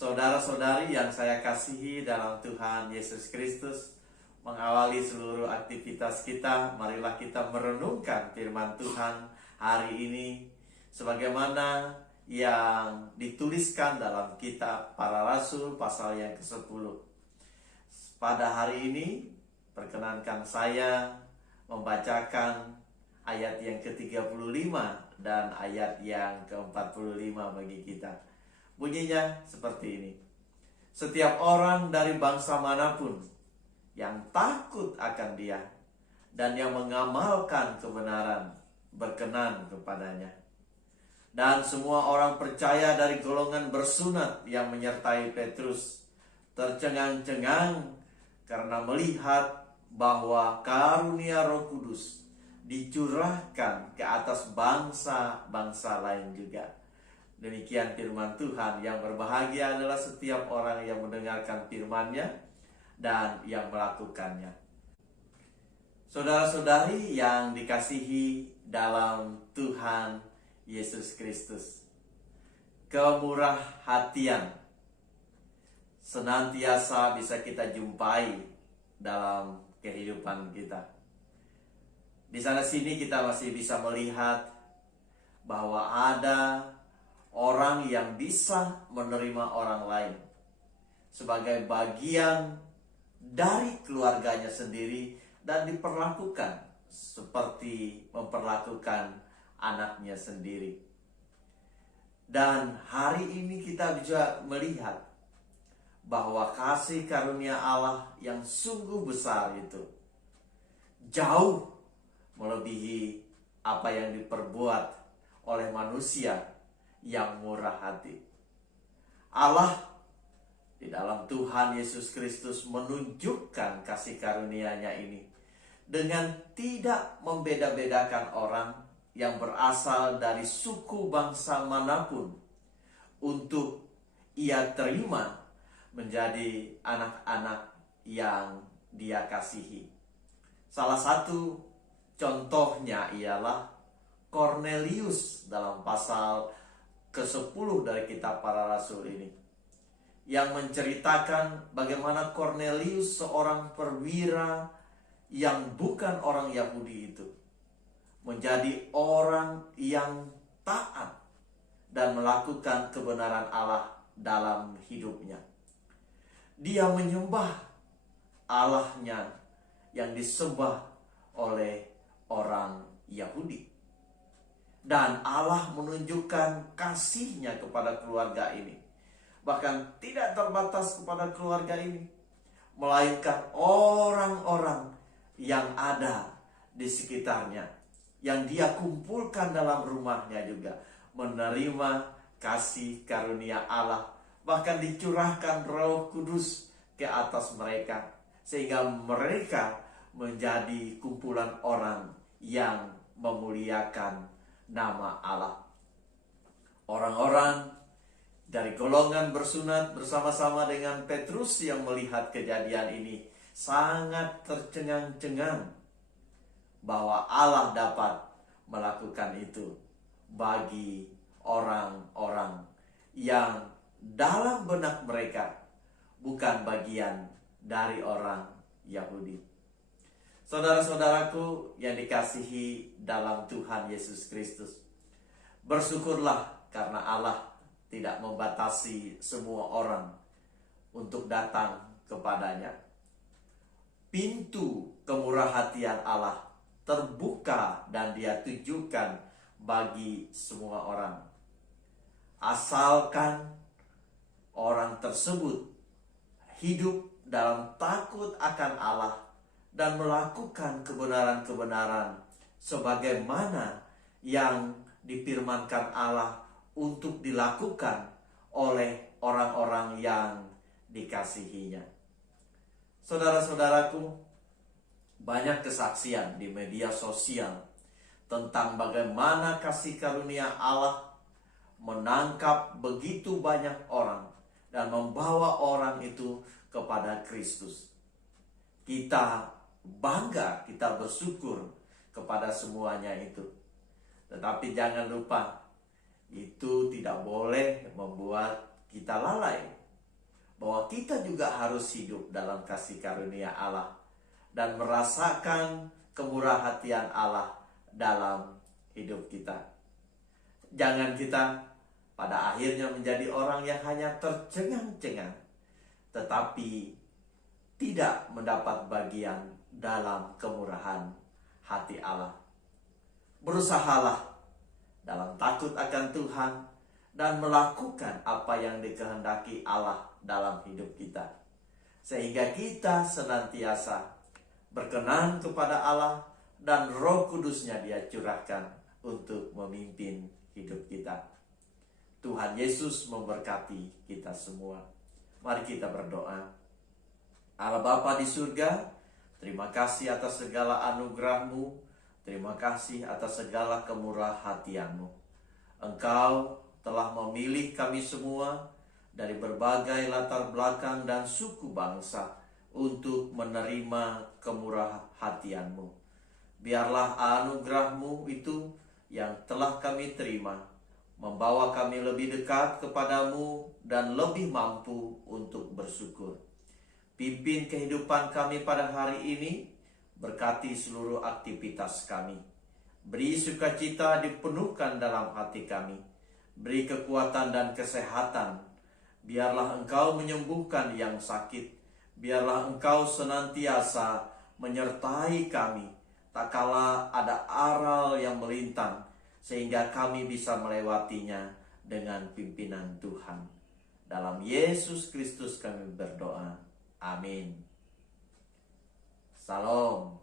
Saudara-saudari yang saya kasihi dalam Tuhan Yesus Kristus, mengawali seluruh aktivitas kita, marilah kita merenungkan firman Tuhan hari ini sebagaimana yang dituliskan dalam kitab Para Rasul pasal yang ke-10. Pada hari ini, perkenankan saya membacakan ayat yang ke-35 dan ayat yang ke-45 bagi kita. Bunyinya seperti ini. Setiap orang dari bangsa manapun yang takut akan Dia dan yang mengamalkan kebenaran berkenan kepadanya. Dan semua orang percaya dari golongan bersunat yang menyertai Petrus tercengang-cengang karena melihat bahwa karunia Roh Kudus dicurahkan ke atas bangsa-bangsa lain juga. Demikian firman Tuhan. Yang berbahagia adalah setiap orang yang mendengarkan firman-Nya dan yang melakukannya. Saudara-saudari yang dikasihi dalam Tuhan Yesus Kristus, kemurah hatian senantiasa bisa kita jumpai dalam kehidupan kita. Di sana sini kita masih bisa melihat bahwa ada orang yang bisa menerima orang lain sebagai bagian dari keluarganya sendiri dan diperlakukan seperti memperlakukan anaknya sendiri. Dan hari ini kita bisa melihat bahwa kasih karunia Allah yang sungguh besar itu jauh melebihi apa yang diperbuat oleh manusia yang murah hati. Allah di dalam Tuhan Yesus Kristus menunjukkan kasih karunia-Nya ini dengan tidak membeda-bedakan orang yang berasal dari suku bangsa manapun untuk Ia terima menjadi anak-anak yang Dia kasihi. Salah satu contohnya ialah Kornelius dalam pasal ke-10 dari kitab Para Rasul ini, yang menceritakan bagaimana Kornelius, seorang perwira yang bukan orang Yahudi itu, menjadi orang yang taat dan melakukan kebenaran Allah dalam hidupnya. Dia menyembah Allahnya yang disembah oleh orang Yahudi. Dan Allah menunjukkan kasih-Nya kepada keluarga ini. Bahkan tidak terbatas kepada keluarga ini, melainkan orang-orang yang ada di sekitarnya, yang Dia kumpulkan dalam rumahnya juga menerima kasih karunia Allah. Bahkan dicurahkan Roh Kudus ke atas mereka, sehingga mereka menjadi kumpulan orang yang memuliakan nama Allah. Orang-orang dari golongan bersunat bersama-sama dengan Petrus yang melihat kejadian ini sangat tercengang-cengang bahwa Allah dapat melakukan itu bagi orang-orang yang dalam benak mereka bukan bagian dari orang Yahudi. Saudara-saudaraku yang dikasihi dalam Tuhan Yesus Kristus, bersyukurlah karena Allah tidak membatasi semua orang untuk datang kepadanya. Pintu kemurahhatian Allah terbuka dan Dia tujukan bagi semua orang, asalkan orang tersebut hidup dalam takut akan Allah dan melakukan kebenaran-kebenaran sebagaimana yang difirmankan Allah untuk dilakukan oleh orang-orang yang dikasihinya. Saudara-saudaraku, banyak kesaksian di media sosial tentang bagaimana kasih karunia Allah menangkap begitu banyak orang dan membawa orang itu kepada Kristus. Kita bangga, kita bersyukur kepada semuanya itu. Tetapi jangan lupa, itu tidak boleh membuat kita lalai bahwa kita juga harus hidup dalam kasih karunia Allah dan merasakan kemurahhatian Allah dalam hidup kita. Jangan kita pada akhirnya menjadi orang yang hanya tercengang-cengang, tetapi tidak mendapat bagian dalam kemurahan hati Allah. Berusahalah dalam takut akan Tuhan dan melakukan apa yang dikehendaki Allah dalam hidup kita, sehingga kita senantiasa berkenan kepada Allah dan Roh Kudus-Nya Dia curahkan untuk memimpin hidup kita. Tuhan Yesus memberkati kita semua. Mari kita berdoa. Allah Bapa di surga, terima kasih atas segala anugerah-Mu, terima kasih atas segala kemurahhatian-Mu. Engkau telah memilih kami semua dari berbagai latar belakang dan suku bangsa untuk menerima kemurahhatian-Mu. Biarlah anugerah-Mu itu yang telah kami terima membawa kami lebih dekat kepadamu dan lebih mampu untuk bersyukur. Pimpin kehidupan kami pada hari ini, berkati seluruh aktivitas kami. Beri sukacita dipenuhkan dalam hati kami. Beri kekuatan dan kesehatan. Biarlah Engkau menyembuhkan yang sakit. Biarlah Engkau senantiasa menyertai kami, tak kala ada aral yang melintang, sehingga kami bisa melewatinya dengan pimpinan Tuhan. Dalam Yesus Kristus kami berdoa. Amin. Salam.